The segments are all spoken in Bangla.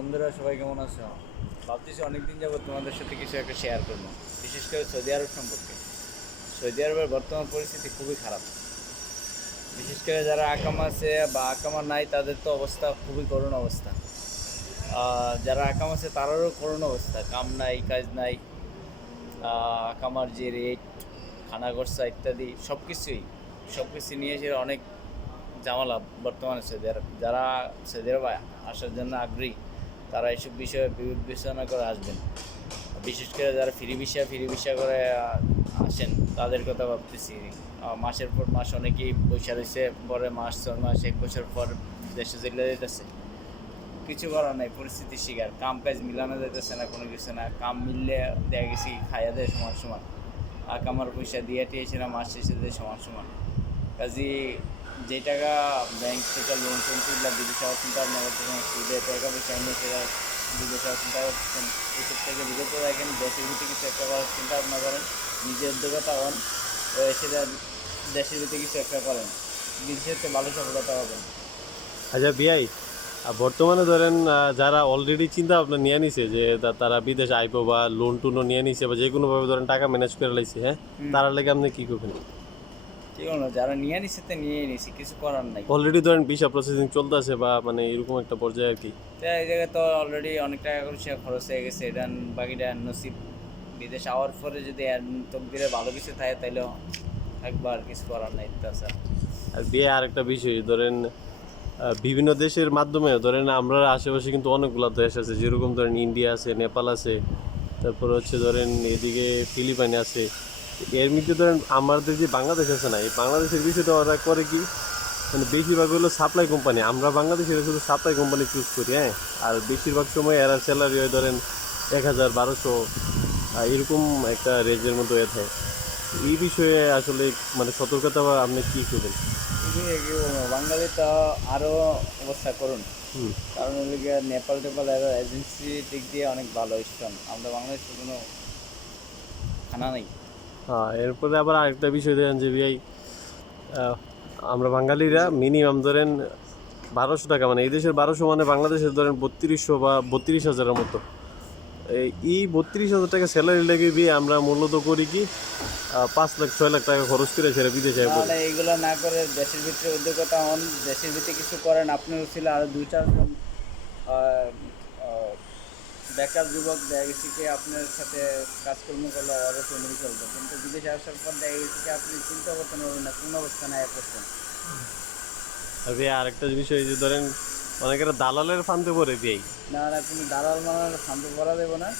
বন্ধুরা, সবাই কেমন আছো? ভাবতেছি অনেকদিন যাবত তোমাদের সাথে কিছু একটা শেয়ার করব, বিশেষ করে সৌদি আরব সম্পর্কে। সৌদি আরবের বর্তমান পরিস্থিতি খুবই খারাপ। বিশেষ করে যারা আকাম আছে বা আকামা নাই, তাদের তো অবস্থা খুবই করুণ অবস্থা। যারা আকাম আছে, তারারও করুণ অবস্থা। কাম নাই, কাজ নাই আকামার যে রেট খানা খরচা ইত্যাদি সব কিছুই সব কিছু নিয়ে এসে অনেক জামালা বর্তমানে সৌদি আরব। যারা সৌদি আরব আসার জন্য আগ্রহী তারা এসব বিষয়ে বিবেচনা করে আসবেন। বিশেষ করে যারা ফ্রি ভিসা ফ্রি ভিসা করে আসেন, তাদের কথা ভাবতেছি। মাসের পর মাস অনেকেই পয়সা রয়েছে, পরে মাস, ছয় মাস, এক বছর পর দেশে চলে যেতেছে কিছু করার নাই পরিস্থিতির শিকার। কাম কাজ মিলানো যাইতেছে না, কোনো কিছু না। কাম মিললে দেখা গেছি খাইয়া দেয় সমান সমান। আর কামার পয়সা দিয়ে টিয়েছে না মাস শেষে দেয় সমান সমান। কাজে যে টাকা ব্যাংক থেকে লোন টোন তুললে বিদেশে চিন্তা ভাবনা করতেছেন সুদে টাকা পয়সা এনে সেটা বিদেশে হওয়ার চিন্তা করতেছেন এসব থেকে বিগত রাখেন দেশের ভিতরে কিছু একটা করার চিন্তা ভাবনা করেন নিজে উদ্যোগতা হন সেটা দেশের ভিতরে কিছু একটা করেন। বিদেশের থেকে ভালো সফলতা পাবেন। আচ্ছা বিআই আর বর্তমানে ধরেন যারা অলরেডি চিন্তা ভাবনা নিয়ে নিছে যে তারা বিদেশে আইবো বা লোন টুনও নিয়ে নিছে বা যে কোনোভাবে ধরেন টাকা ম্যানেজ করে লাইছে হ্যাঁ? তারা লেগে আপনি কি করবেন? আছে যারা নিয়ে নিছে তো নিয়ে নিছি কিছু করার নাই। অলরেডি ধরেন ভিসা প্রসেসিং চলতেছে বা মানে এরকম একটা পর্যায়ে আর কি। এই জায়গায় তো অলরেডি অনেক টাকা করে খরচ হয়ে গেছে এটা বাকিটা নসিব। বিদেশ আওয়ার পরে যদি তকদিরে ভালো কিছু থাকে তাহলে একবার কিছু করার নাই তাছাড়া আর বিয়ে আরেকটা বিষয় ধরেন বিভিন্ন দেশের মাধ্যমে ধরেন আমরা আশেপাশে কিন্তু অনেকগুলো দেশ আছে যেরকম ধরেন ইন্ডিয়া আছে নেপাল আছে তারপর হচ্ছে ধরেন এদিকে ফিলিপাইন আছে। এর মধ্যে ধরেন আমাদের যে বাংলাদেশ আছে না এই বাংলাদেশের বিষয়টা ওরা করে কি? মানে বেশিরভাগ হলো সাপ্লাই কোম্পানি আমরা বাংলাদেশের শুধু সাপ্লাই কোম্পানি চুজ করি হ্যাঁ? আর বেশিরভাগ সময় এরা স্যালারি হয় ধরেন এক হাজার বারোশো এরকম একটা রেঞ্জের মধ্যে হয়ে থাকে। এই বিষয়ে আসলে মানে সতর্কতা বা আপনি কী করবেন? বাঙালি তো আরও অবস্থা করুন। কারণ গিয়ে নেপাল টেপাল এজেন্সি দিক দিয়ে অনেক ভালো স্ট্রং। আমরা বাংলাদেশে কোনো খানা নেই। এরপরে আবার আরেকটা বিষয় দেখেন যে ভাই আমরা বাঙালিরা মিনিমাম ধরেন বারোশো টাকা মানে এই দেশের বারোশো মানে বাংলাদেশের ধরেন বত্রিশশো বা বত্রিশ হাজারের মতো। এই- বত্রিশ হাজার টাকা স্যালারি লেগে দিয়ে আমরা মূলত করি কি পাঁচ লাখ ছয় লাখ টাকা খরচ করে সেটা বিদেশে এইগুলো না করে দেশের ভিতরে উদ্যোগতা হন দেশের ভিতরে কিছু করেন আপনিও ছিল আরও দুই আহ, বেকার যুবক দেখা গেছে কি আপনার সাথে কাজকর্ম করলে আরও ফ্যামিলি চলবে। কিন্তু বিদেশে আসার পর দেখা গেছে কি আপনি চিন্তা করতে পারবেন না কোন অবস্থা নাই করছেন ভাই আরেকটা বিষয় যে ধরেন অনেকেরা দালালের ফান্দে পড়ে দিয়েই না না কোনো দালাল মানার শান্ত করা দেবো না।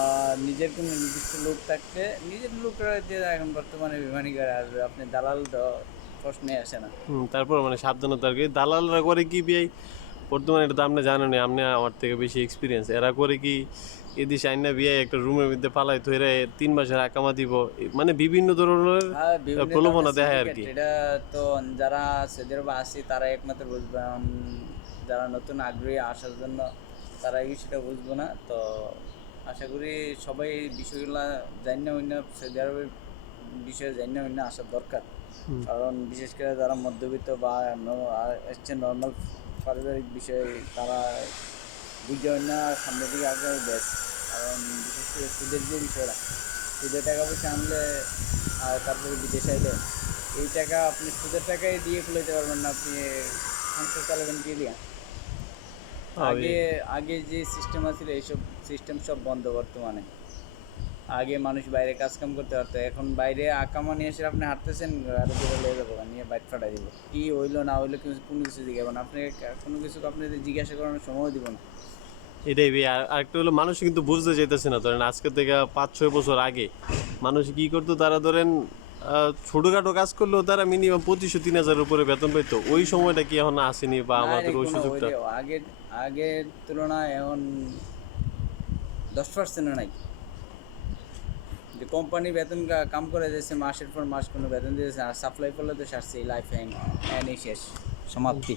আর নিজের কোনো নির্দিষ্ট লোক থাকতে নিজের লোকরা যে এখন বর্তমানে বিমানি করে আসবে আপনি দালাল তো প্রশ্নে আসে না। তারপর মানে সাবধানতা আর কি। দালালরা করে কি বিয়াই বর্তমানে এটা তো আপনি জানেন আপনি আমার থেকে বেশি এক্সপিরিয়েন্স এরা করে কি এদিকে আইনা বিয়ে একটা রুমের মধ্যে পালাই ধরে তিন মাসের আকামা দিব। মানে বিভিন্ন ধরনের প্রলোভনা দেখায় আর কি। এটা তো যারা সেদের বা আসি তারা একমাত্র বুঝবে। যারা নতুন আগ্রহী আসার জন্য তারা এই সেটা বুঝব না। তো আশা করি সবাই বিষয়গুলো জান্য অন্য সৌদি আরবের বিষয়ে জান্য অন্য আসার দরকার। কারণ বিশেষ করে যারা মধ্যবিত্ত বা ন- আর নর্মাল পারিবারিক বিষয়ে তারা বুঝে অন্য সামনের দিকে আগে বেশ কারণ বিশেষ করে সুদের যে বিষয়টা সুদের টাকা পয়সা আনলে আর তারপরে বিদেশে আইলে এই টাকা আপনি সুদের টাকায় দিয়ে ফেলতে পারবেন না আপনি সংসার চালাবেন কি দিয়া? আগে আগে যে সিস্টেম আছিল এইসব সিস্টেম সব বন্ধ বর্তমানে। আগে মানুষ বাইরে কাজ কাম করতে পারতো এখন বাইরে আকামা নিয়ে এসে আপনি হাঁটতেছেন আর দূরে লেগে যাব নিয়ে বাইক ফাটাই দিব। কি হইল না হইল কিছু কোনো কিছু জিজ্ঞাসা আপনি কোনো কিছু আপনি জিজ্ঞাসা করানোর সময় দিব না। এটাই ভাই আর আরেকটা হলো মানুষ কিন্তু বুঝতে চাইতেছে না। ধরেন আজকে থেকে পাঁচ ছয় বছর আগে মানুষ কি করতো তারা ধরেন ছোটখাটো কাজ করলেও তারা মিনিমাম পঁচিশশো তিন হাজারের উপরে বেতন পেতো ওই সময়টা কি এখন আসেনি বা আমাদের ওই সুযোগটা? আগের আগের তুলনায় এখন দশ পার্সেন্টও নাই। কোম্পানি বেতন কাম করে দিয়েছে, মাসের পর মাস কোনো বেতন দিয়েছে আর সাপ্লাই করলে তো সারছে, এই লাইফ হ্যাঁ শেষ, সমাপ্তি।